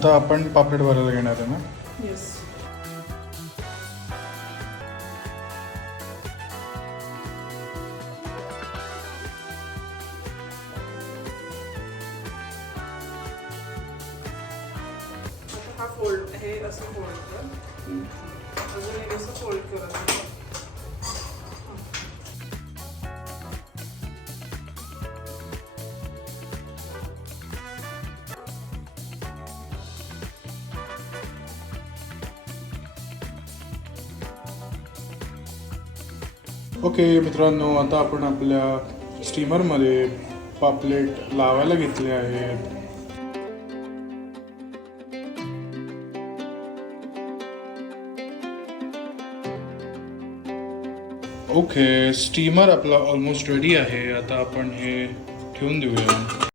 आता आपण पापलेट भरायला घेणार आहे ना. येस. आता हा फोल्ड हे असं फोल्ड कर. अजून एक असं फोल्ड कर. ओके मित्रांनो, आता आपण आपल्या स्टीमरमध्ये पापलेट लावायला घेतले आहेत. ओके, स्टीमर आपला ऑलमोस्ट रेडी आहे. आता आपण हे ठेवून देऊया.